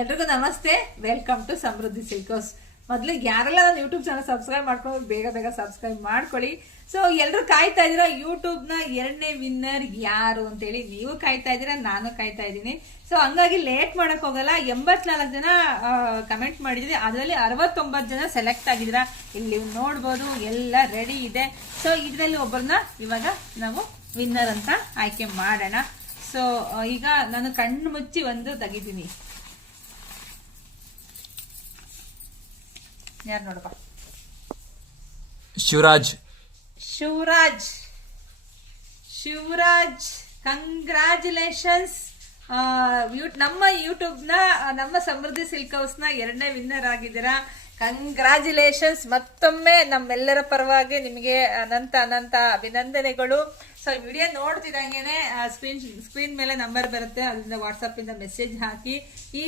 ಎಲ್ರಿಗೂ ನಮಸ್ತೆ. Welcome to Samriddhi silks. ಮೊದ್ಲು ಯಾರೆಲ್ಲ ನನ್ನ ಯೂಟ್ಯೂಬ್ ಚಾನಲ್ ಸಬ್ಸ್ಕ್ರೈಬ್ ಮಾಡ್ಕೊಂಡು ಬೇಗ ಬೇಗ ಸಬ್ಸ್ಕ್ರೈಬ್ ಮಾಡ್ಕೊಳ್ಳಿ. ಸೊ ಎಲ್ಲರೂ ಕಾಯ್ತಾ ಇದ್ದೀರಾ? ಯೂಟ್ಯೂಬ್ನ ಎರಡನೇ ವಿನ್ನರ್ ಯಾರು ಅಂತೇಳಿ ನೀವು ಕಾಯ್ತಾ ಇದ್ದೀರಾ, ನಾನು ಕಾಯ್ತಾ ಇದ್ದೀನಿ. ಸೊ ಹಂಗಾಗಿ ಲೇಟ್ ಮಾಡಕ್ ಹೋಗಲ್ಲ. ಎಂಬತ್ನಾಲ್ಕು ಜನ ಕಮೆಂಟ್ ಮಾಡಿದ್ರಿ ಅದರಲ್ಲಿ ಅರವತ್ತೊಂಬತ್ತು ಜನ ಸೆಲೆಕ್ಟ್ ಆಗಿದ್ದೀರಾ? ಇಲ್ಲಿ ನೋಡ್ಬೋದು, ಎಲ್ಲ ರೆಡಿ ಇದೆ. ಸೊ ಇದರಲ್ಲಿ ಒಬ್ಬರನ್ನ ಇವಾಗ ನಾವು ವಿನ್ನರ್ ಅಂತ ಆಯ್ಕೆ ಮಾಡೋಣ. ಸೊ ಈಗ ನಾನು ಕಣ್ಣು ಮುಚ್ಚಿ ಒಂದು ತೆಗಿತೀನಿ. ಯಾರು ನೋಡಪ್ಪ? ಶಿವರಾಜ್. ಶಿವರಾಜ್. ಶಿವರಾಜ್ ಕಂಗ್ರ್ಯಾಚುಲೇಷನ್ಸ್ ನಮ್ಮ ಯೂಟ್ಯೂಬ್ನ ನಮ್ಮ ಸಮೃದ್ಧಿ ಸಿಲ್ಕ್ ಹೌಸ್ನ ಎರಡನೇ ವಿನ್ನರ್ ಆಗಿದ್ದೀರಾ. ಕಂಗ್ರ್ಯಾಚುಲೇಷನ್ಸ್ ಮತ್ತೊಮ್ಮೆ ನಮ್ಮೆಲ್ಲರ ಪರವಾಗಿ ನಿಮಗೆ ಅನಂತ ಅನಂತ ಅಭಿನಂದನೆಗಳು. ಸೊ ವಿಡಿಯೋ ನೋಡ್ತಿದ್ದಂಗೆ ಸ್ಕ್ರೀನ್ ಸ್ಕ್ರೀನ್ ಮೇಲೆ ನಂಬರ್ ಬರುತ್ತೆ. ಅದರಿಂದ ವಾಟ್ಸಪ್ಪಿಂದ ಮೆಸೇಜ್ ಹಾಕಿ. ಈ